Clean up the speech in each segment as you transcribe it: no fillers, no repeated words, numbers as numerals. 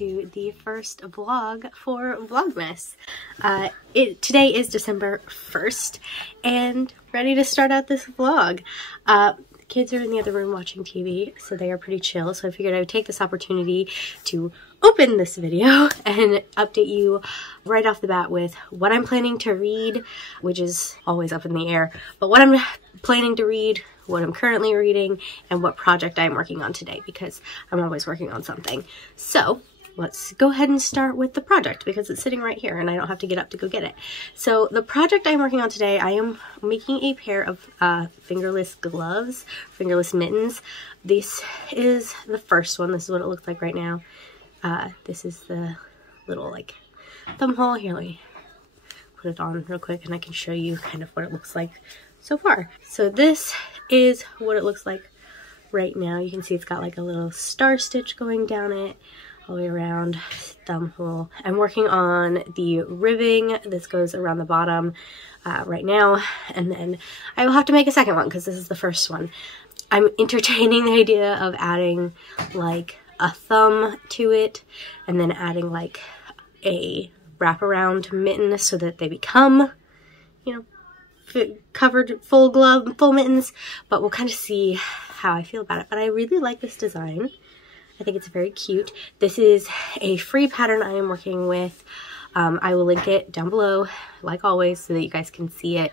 to the first vlog for Vlogmas. Today is December 1st and ready to start out this vlog. Kids are in the other room watching TV, so they are pretty chill, so I figured I would take this opportunity to open this video and update you right off the bat with what I'm planning to read, which is always up in the air, but what I'm planning to read, what I'm currently reading, and what project I'm working on today, because I'm always working on something. So let's go ahead and start with the project because it's sitting right here and I don't have to get up to go get it. So the project I'm working on today, I am making a pair of fingerless gloves, fingerless mittens. This is the first one. This is what it looks like right now. This is the little like thumb hole. Here, let me put it on real quick and I can show you kind of what it looks like so far. So this is what it looks like right now. You can see it's got like a little star stitch going down it all the way around, thumb hole. I'm working on the ribbing. This goes around the bottom right now, and then I will have to make a second one because this is the first one. I'm entertaining the idea of adding like a thumb to it and then adding like a wraparound mitten so that they become, you know, covered full glove, full mittens, but we'll kind of see how I feel about it. But I really like this design. I think it's very cute. This is a free pattern I am working with. I will link it down below, like always, so that you guys can see it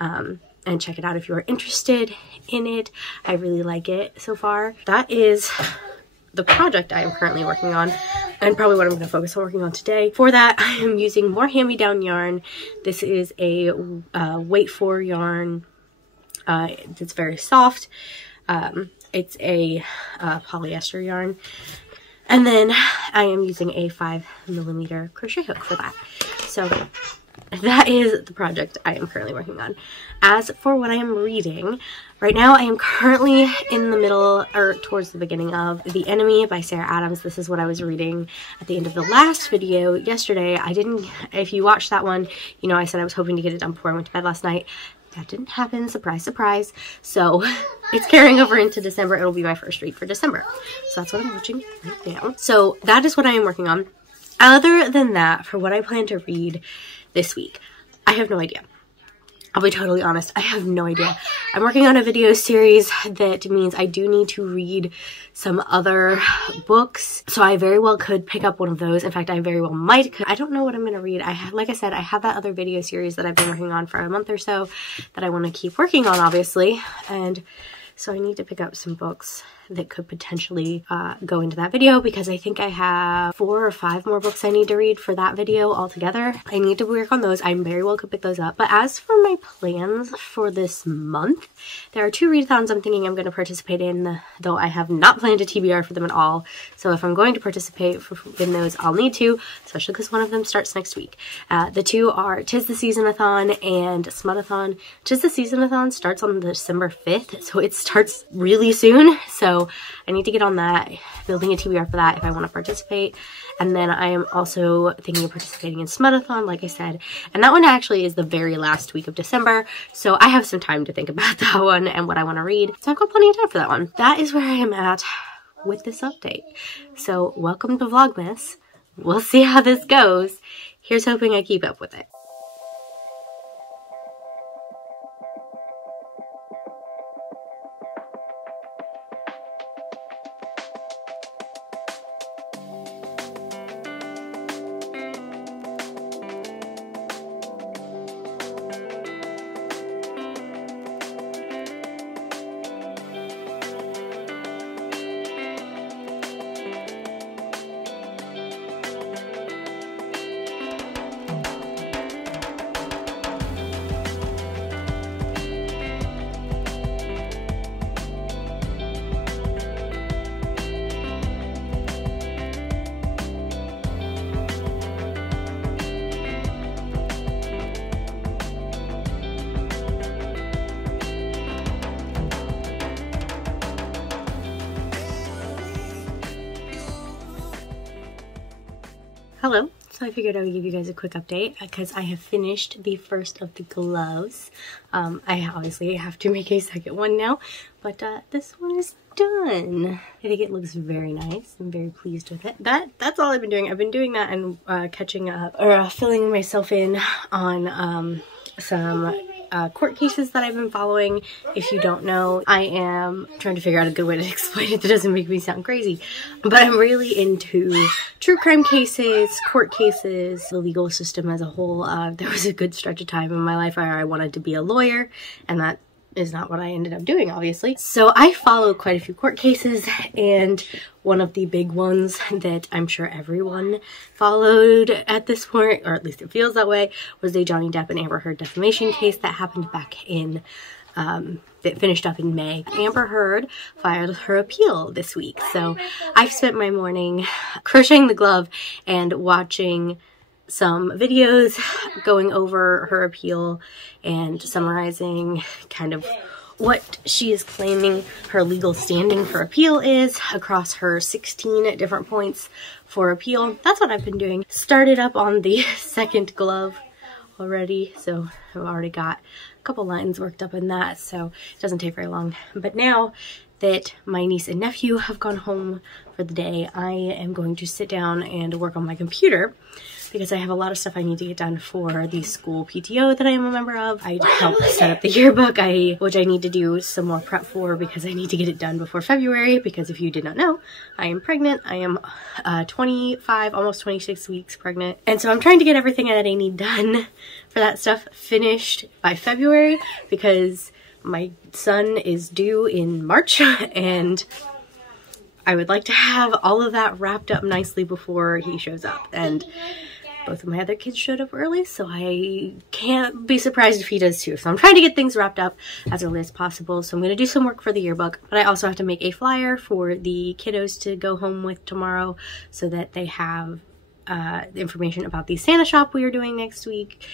and check it out if you are interested in it. I really like it so far. That is the project I am currently working on, and probably what I'm going to focus on working on today. For that, I am using more hand-me-down yarn. This is a Wait For yarn. It's very soft. It's a polyester yarn, and then I am using a 5mm crochet hook for that. So that is the project I am currently working on. As for what I am reading, right now I am currently in the middle, or towards the beginning of The Enemy by Sarah Adams. This is what I was reading at the end of the last video yesterday. If you watched that one, you know I said I was hoping to get it done before I went to bed last night. That didn't happen, surprise, surprise. So it's carrying over into December. It'll be my first read for December. So that's what I'm watching right now. So that is what I am working on. Other than that, for what I plan to read this week, I have no idea. I'll be totally honest, I have no idea. I'm working on a video series that means I do need to read some other books, so I very well could pick up one of those. In fact, I very well might. I don't know what I'm going to read. Like I said, I have that other video series that I've been working on for a month or so that I want to keep working on, obviously, and so I need to pick up some books that could potentially go into that video, because I think I have 4 or 5 more books I need to read for that video altogether. I need to work on those. I very well could pick those up. But as for my plans for this month, there are 2 readathons I'm thinking I'm going to participate in, though I have not planned a TBR for them at all. So if I'm going to participate in those, I'll need to, especially because one of them starts next week. The 2 are Tis the Seasonathon and Smuttathon. Tis the Seasonathon starts on December 5th, so it starts really soon. So I need to get on that, building a TBR for that if I want to participate. And then I am also thinking of participating in Smuttathon, like I said. And that one actually is the very last week of December. So I have some time to think about that one and what I want to read. So I've got plenty of time for that one. That is where I am at with this update. So welcome to Vlogmas. We'll see how this goes. Here's hoping I keep up with it. Hello. So I figured I would give you guys a quick update because I have finished the first of the gloves. I obviously have to make a second one now, but this one is done. I think it looks very nice. I'm very pleased with it. That's all I've been doing. I've been doing that and catching up or filling myself in on some court cases that I've been following. If you don't know, I am trying to figure out a good way to explain it that doesn't make me sound crazy, but I'm really into true crime cases, court cases, the legal system as a whole. There was a good stretch of time in my life where I wanted to be a lawyer, and that is not what I ended up doing, obviously. So I followed quite a few court cases, and one of the big ones that I'm sure everyone followed at this point, or at least it feels that way, was the Johnny Depp and Amber Heard defamation case that happened back in, that finished up in May. Amber Heard filed her appeal this week, so I've spent my morning crocheting the glove and watching some videos going over her appeal and summarizing kind of what she is claiming her legal standing for appeal is across her 16 different points for appeal. That's what I've been doing. Started up on the second glove already, so I've already got a couple lines worked up in that, so it doesn't take very long. But now that my niece and nephew have gone home for the day, I am going to sit down and work on my computer because I have a lot of stuff I need to get done for the school PTO that I am a member of. I help set up the yearbook, which I need to do some more prep for because I need to get it done before February, because if you did not know, I am pregnant. I am 25, almost 26 weeks pregnant. And so I'm trying to get everything that I need done for that stuff finished by February because my son is due in March and I would like to have all of that wrapped up nicely before he shows up. And both of my other kids showed up early, so I can't be surprised if he does too. So I'm trying to get things wrapped up as early as possible. So I'm going to do some work for the yearbook, but I also have to make a flyer for the kiddos to go home with tomorrow so that they have information about the Santa shop we are doing next week,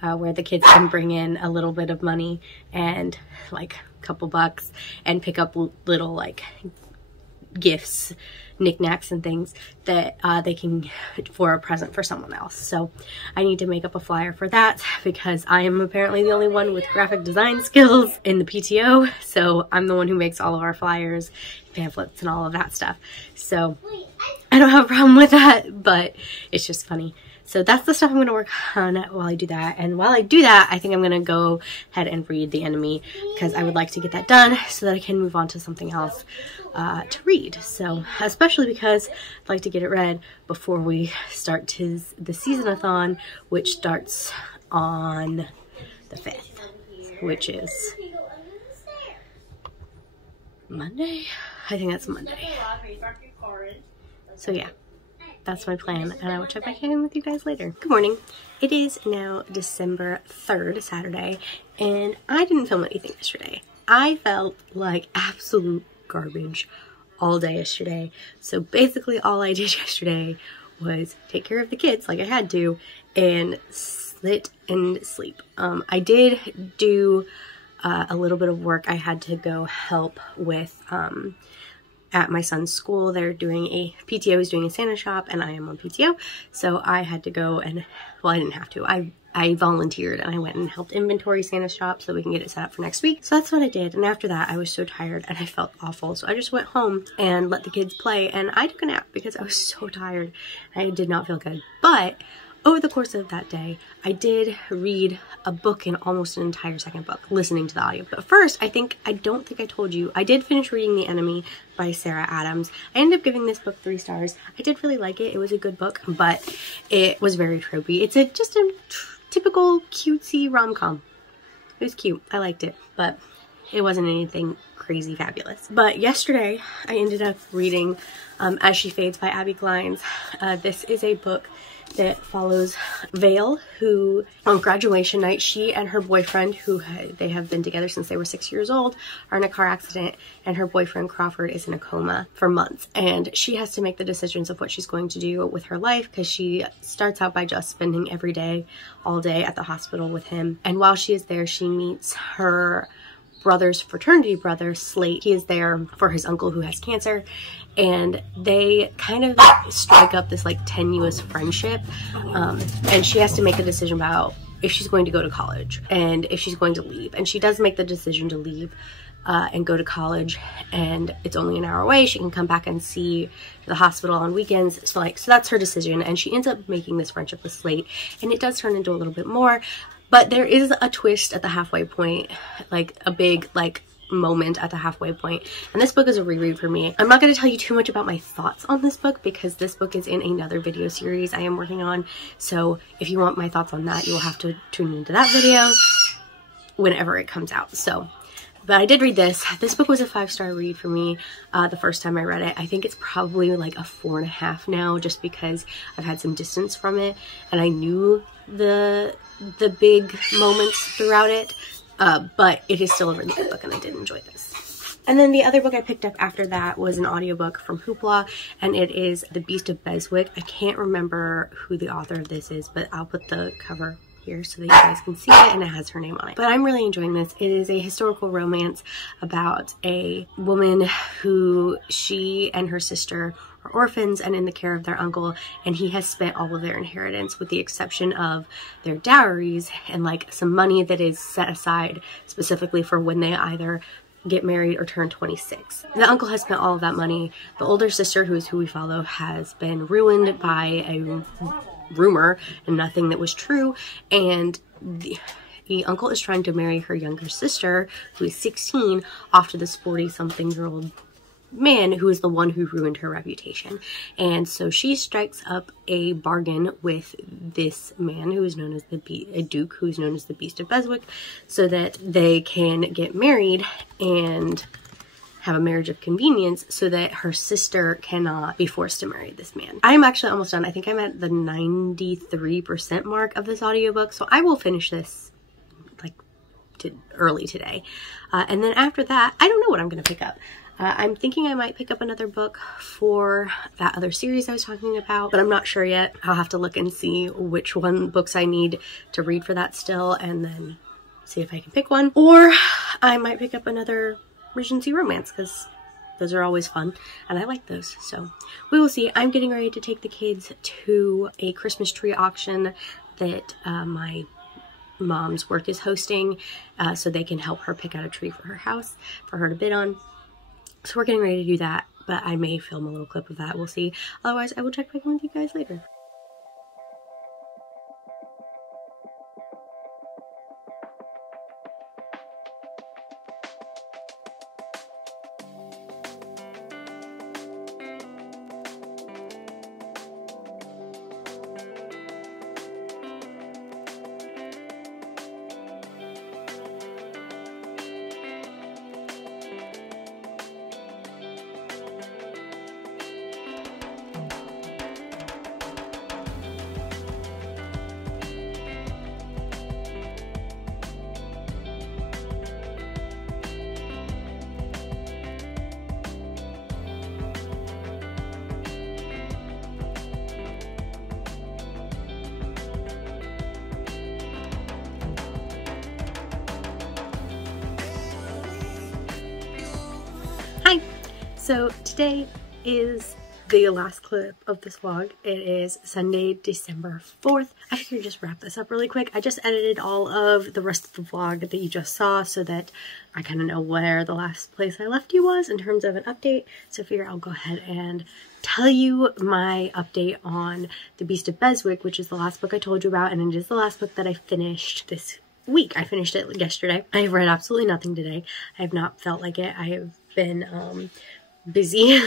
where the kids can bring in a little bit of money and like a couple bucks and pick up little like gifts, knickknacks and things that they can for a present for someone else. So I need to make up a flyer for that because I am apparently the only one with graphic design skills in the PTO, so I'm the one who makes all of our flyers, pamphlets and all of that stuff. So I don't have a problem with that, but it's just funny. So that's the stuff I'm going to work on while I do that. And while I do that, I think I'm going to go ahead and read The Enemy because I would like to get that done so that I can move on to something else to read. So especially because I'd like to get it read before we start the season-a-thon, which starts on the 5th, which is Monday? I think that's Monday. So yeah. That's my plan, and I will check back in with you guys later. Good morning. It is now December 3rd, Saturday, and I didn't film anything yesterday. I felt like absolute garbage all day yesterday. So basically all I did yesterday was take care of the kids like I had to and sit and sleep. I did do a little bit of work. I had to go help with at my son's school. They're doing PTO is doing a Santa shop and I am on PTO. So I had to go and, well, I didn't have to. I volunteered and I went and helped inventory Santa's shop so we can get it set up for next week. So that's what I did. And after that, I was so tired and I felt awful. So I just went home and let the kids play and I took a nap because I was so tired. I did not feel good. But over the course of that day, I did read a book in almost an entire second book, listening to the audio. But first, I don't think I told you, I did finish reading The Enemy by Sarah Adams. I ended up giving this book 3 stars. I did really like it. It was a good book, but it was very tropey. It's just a typical cutesy rom-com. It was cute. I liked it, but it wasn't anything crazy fabulous. But yesterday, I ended up reading As She Fades by Abby Glines. This is a book that follows Vale, who on graduation night, she and her boyfriend, who they have been together since they were 6 years old, are in a car accident, and her boyfriend Crawford is in a coma for months, and she has to make the decisions of what she's going to do with her life because she starts out by just spending every day, all day at the hospital with him. And while she is there, she meets her brother's fraternity brother, Slate. He is there for his uncle who has cancer, and they kind of strike up this like tenuous friendship, and she has to make a decision about if she's going to go to college and if she's going to leave, and she does make the decision to leave and go to college, and it's only an hour away. She can come back and see the hospital on weekends. So that's her decision, and she ends up making this friendship with Slate, and it does turn into a little bit more, but there is a twist at the halfway point, like a big moment at the halfway point, and this book is a reread for me. I'm not going to tell you too much about my thoughts on this book because this book is in another video series I am working on, so if you want my thoughts on that, you will have to tune into that video whenever it comes out. So, but I did read this. This book was a 5-star read for me the first time I read it. I think it's probably like a 4.5 now, just because I've had some distance from it and I knew the big moments throughout it. But it is still a really good book, and I did enjoy this. And then the other book I picked up after that was an audiobook from Hoopla, and it is The Beast of Beswick. I can't remember who the author of this is, but I'll put the cover here so that you guys can see it, and it has her name on it. But I'm really enjoying this. It is a historical romance about a woman who, she and her sister are orphans and in the care of their uncle, and he has spent all of their inheritance with the exception of their dowries and like some money that is set aside specifically for when they either get married or turn 26. The uncle has spent all of that money. The older sister, who is who we follow, has been ruined by a rumor and nothing that was true, and the uncle is trying to marry her younger sister, who is 16, off to this 40-something-year-old man who is the one who ruined her reputation. And so she strikes up a bargain with this man who is known as a duke who is known as the Beast of Beswick, so that they can get married and have a marriage of convenience so that her sister cannot be forced to marry this man. I'm actually almost done. I think I'm at the 93% mark of this audiobook, so I will finish this early today. And then after that, I don't know what I'm going to pick up. I'm thinking I might pick up another book for that other series I was talking about, but I'm not sure yet. I'll have to look and see which books I need to read for that still, and then see if I can pick one. Or I might pick up another Regency romance, because those are always fun and I like those. So we will see. I'm getting ready to take the kids to a Christmas tree auction that my mom's work is hosting, so they can help her pick out a tree for her house for her to bid on. So we're getting ready to do that, but I may film a little clip of that. We'll see. Otherwise, I will check back in with you guys later. Hi! So today is the last clip of this vlog. It is Sunday, December 4th. I figured just wrap this up really quick. I just edited all of the rest of the vlog that you just saw so that I kind of know where the last place I left you was in terms of an update. So I figure I'll go ahead and tell you my update on The Beast of Beswick, which is the last book I told you about, and it is the last book that I finished this week. I finished it yesterday. I have read absolutely nothing today. I have not felt like it. I have been busy,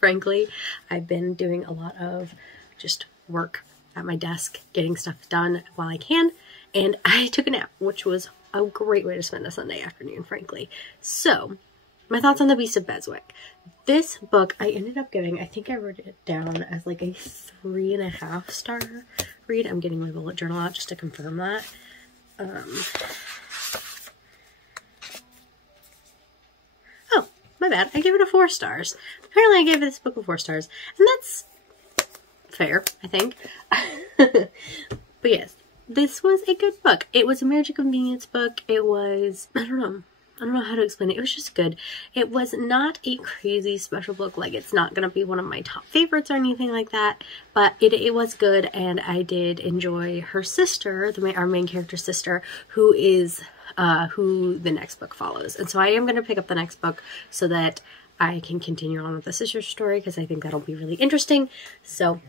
frankly. I've been doing a lot of just work at my desk, getting stuff done while I can, and I took a nap, which was a great way to spend a Sunday afternoon, frankly. So, my thoughts on The Beast of Beswick. This book I ended up giving, I think I wrote it down as like a 3.5 star read. I'm getting my bullet journal out just to confirm that. Oh, my bad. I gave it a 4 stars. Apparently I gave this book a 4 stars, and that's fair, I think. But yes, this was a good book. It was a marriage of convenience book. It was, I don't know how to explain it. It was just good. It was not a crazy special book. Like, it's not going to be one of my top favorites or anything like that, but it was good, and I did enjoy her sister, our main character's sister, who is who the next book follows. And so I am going to pick up the next book so that I can continue on with the sister story, because I think that'll be really interesting. So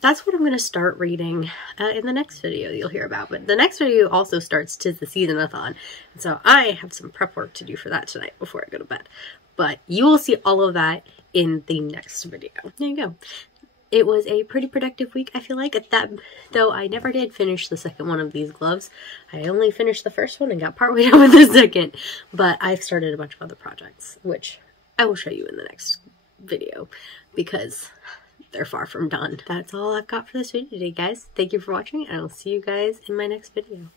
that's what I'm going to start reading in the next video you'll hear about. But the next video also starts 'Tis the Season-a-thon. And so I have some prep work to do for that tonight before I go to bed. But you will see all of that in the next video. There you go. It was a pretty productive week, I feel like. At that, though I never did finish the second one of these gloves. I only finished the first one and got partway done with the second. But I've started a bunch of other projects, which I will show you in the next video, because they're far from done. That's all I've got for this video today, guys. Thank you for watching, and I will see you guys in my next video.